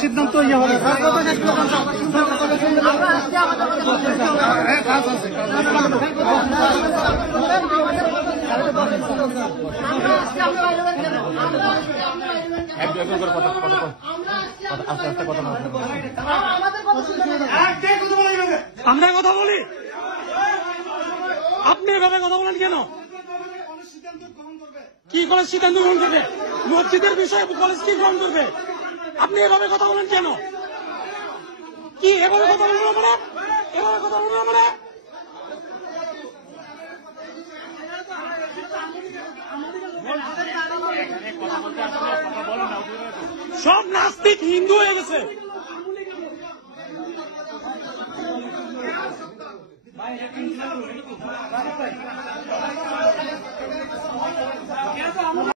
সিদ্ধান্ত ইয়ে হবে আমরা কথা বলি, আপনি এভাবে কথা বলেন কেন? কি কলেজ সিদ্ধান্ত গ্রহণ করবে? মসজিদের বিষয়ে কলেজ কি গ্রহণ করবে? আপনি এভাবে কথা বলেন কেন? কি এভাবে কথা বলবো আমরা? এভাবে কথা বলবো আমরা? সব নাস্তিক হিন্দু হয়ে গেছে। ভাই